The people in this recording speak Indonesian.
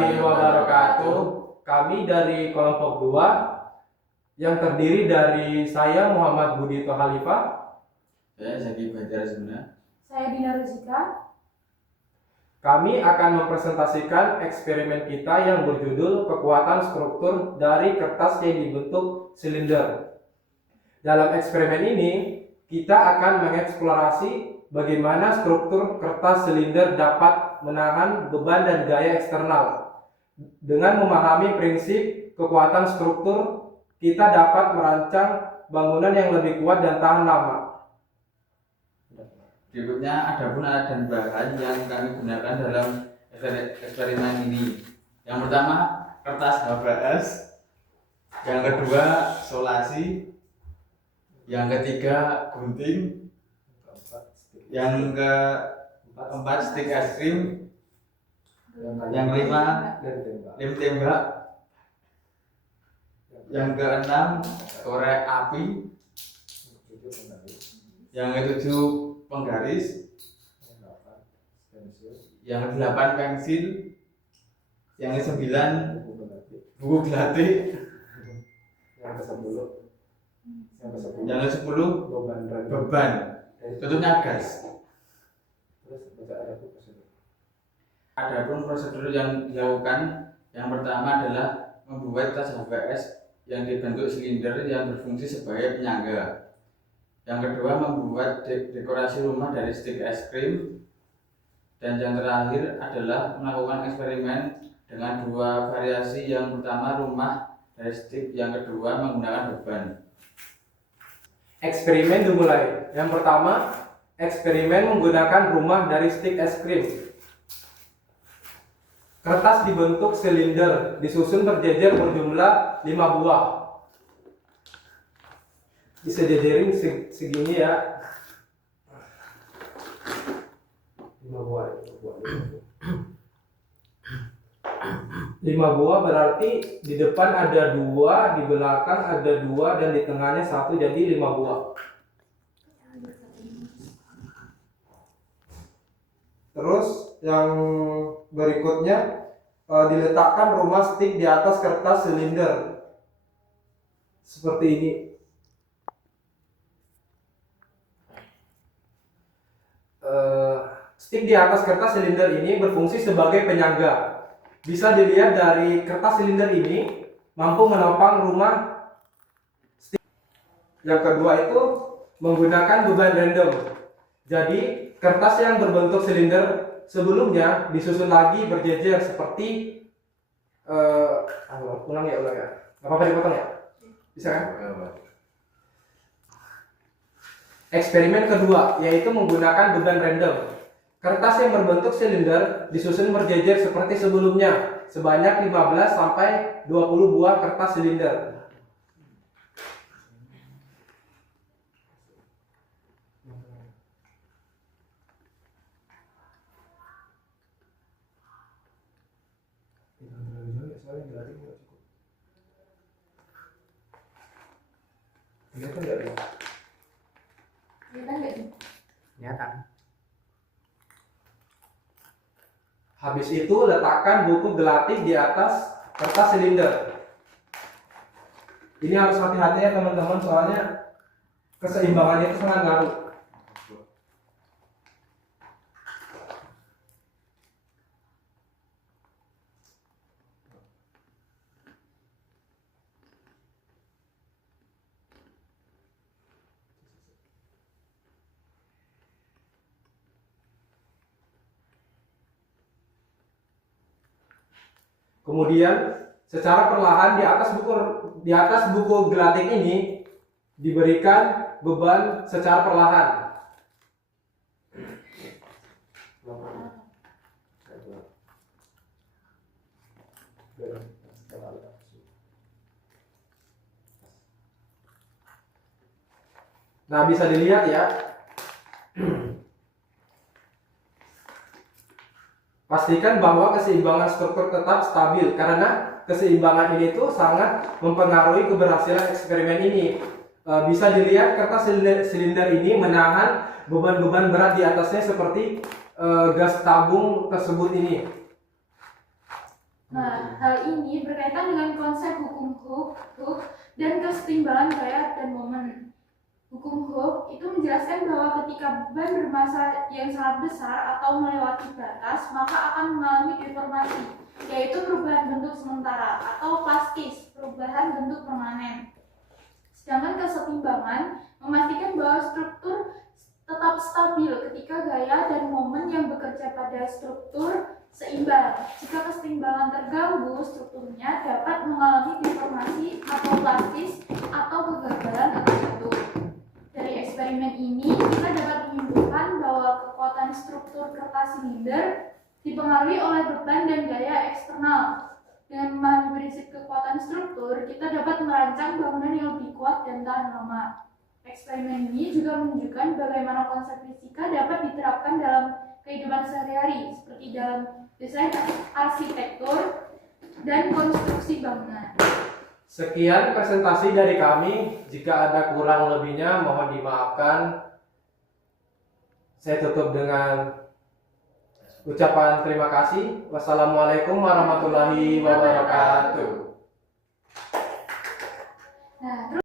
warahmatullahi wabarakatuh. Kami dari kelompok 2 yang terdiri dari saya Muhammad Budi Tohalifah, saya Zaki Badar Zuna, saya Dina Ruzika. Kami akan mempresentasikan eksperimen kita yang berjudul kekuatan struktur dari kertas yang dibentuk silinder. Dalam eksperimen ini, kita akan mengeksplorasi bagaimana struktur kertas silinder dapat menahan beban dan gaya eksternal. Dengan memahami prinsip kekuatan struktur, kita dapat merancang bangunan yang lebih kuat dan tahan lama. Berikutnya ada pun alat dan bahan yang kami gunakan dalam eksperimen ini. Yang pertama kertas HBS, yang kedua solasi, yang ketiga gunting, yang keempat stik es krim, yang kelima lem tembak, yang keenam korek api, yang ketujuh penggaris, yang kedelapan pensil, yang kesembilan buku gelatik, yang ke-10 beban, tentunya gas. Adapun prosedur yang dilakukan, yang pertama adalah membuat tas HVS yang dibentuk silinder yang berfungsi sebagai penyangga. Yang kedua membuat dekorasi rumah dari stik es krim. Dan yang terakhir adalah melakukan eksperimen dengan 2 variasi. Yang pertama rumah dari stik, yang kedua menggunakan beban. Eksperimen dimulai. Yang pertama, eksperimen menggunakan rumah dari stik es krim. Kertas dibentuk silinder, disusun berjejer berjumlah 5 buah. Bisa jejerin segini ya. 5 buah. 5 buah berarti di depan ada 2, di belakang ada 2, dan di tengahnya 1, jadi 5 buah. Terus yang berikutnya diletakkan rumah stik di atas kertas silinder seperti ini. Stik di atas kertas silinder ini berfungsi sebagai penyangga. Bisa dilihat dari kertas silinder ini mampu menopang rumah stik. Yang kedua itu menggunakan beban random. Jadi kertas yang berbentuk silinder sebelumnya disusun lagi berjejer seperti ulang ya. Gak apa-apa dipotong ya? Bisa kan? Eksperimen kedua yaitu menggunakan beban random. Kertas yang berbentuk silinder disusun berjejer seperti sebelumnya sebanyak 15 sampai 20 buah kertas silinder. Kelihatan nggak ini? Kelihatan nggak nih? Kelihatan. Habis itu letakkan buku gelatik di atas kertas silinder. Ini harus hati-hati ya teman-teman, soalnya keseimbangannya itu sangat ngaruh. Kemudian secara perlahan di atas buku gelatik ini diberikan beban secara perlahan. Nah, bisa dilihat ya. Pastikan bahwa keseimbangan struktur tetap stabil, karena keseimbangan ini tuh sangat mempengaruhi keberhasilan eksperimen ini. Bisa dilihat kertas silinder ini menahan beban-beban berat di atasnya seperti gas tabung tersebut ini. Nah, hal ini berkaitan dengan konsep hukum Hooke dan kesetimbangan gaya dan momen. Hukum Hooke itu menjelaskan bahwa ketika beban bermassa yang sangat besar atau melewati batas, maka akan mengalami deformasi, yaitu perubahan bentuk sementara, atau plastis, perubahan bentuk permanen. Sedangkan kesetimbangan memastikan bahwa struktur tetap stabil ketika gaya dan momen yang bekerja pada struktur seimbang. Jika kesetimbangan terganggu, strukturnya dapat mengalami deformasi atau plastis atau kegagalan atau jatuh. Dari eksperimen ini, kita dapat menyimpulkan bahwa kekuatan struktur kertas silinder dipengaruhi oleh beban dan gaya eksternal. Dengan memahami prinsip kekuatan struktur, kita dapat merancang bangunan yang lebih kuat dan tahan lama. Eksperimen ini juga menunjukkan bagaimana konsep fisika dapat diterapkan dalam kehidupan sehari-hari, seperti dalam desain arsitektur dan konstruksi bangunan. Sekian presentasi dari kami. Jika ada kurang lebihnya mohon dimaafkan. Saya tutup dengan ucapan terima kasih. Wassalamualaikum warahmatullahi wabarakatuh.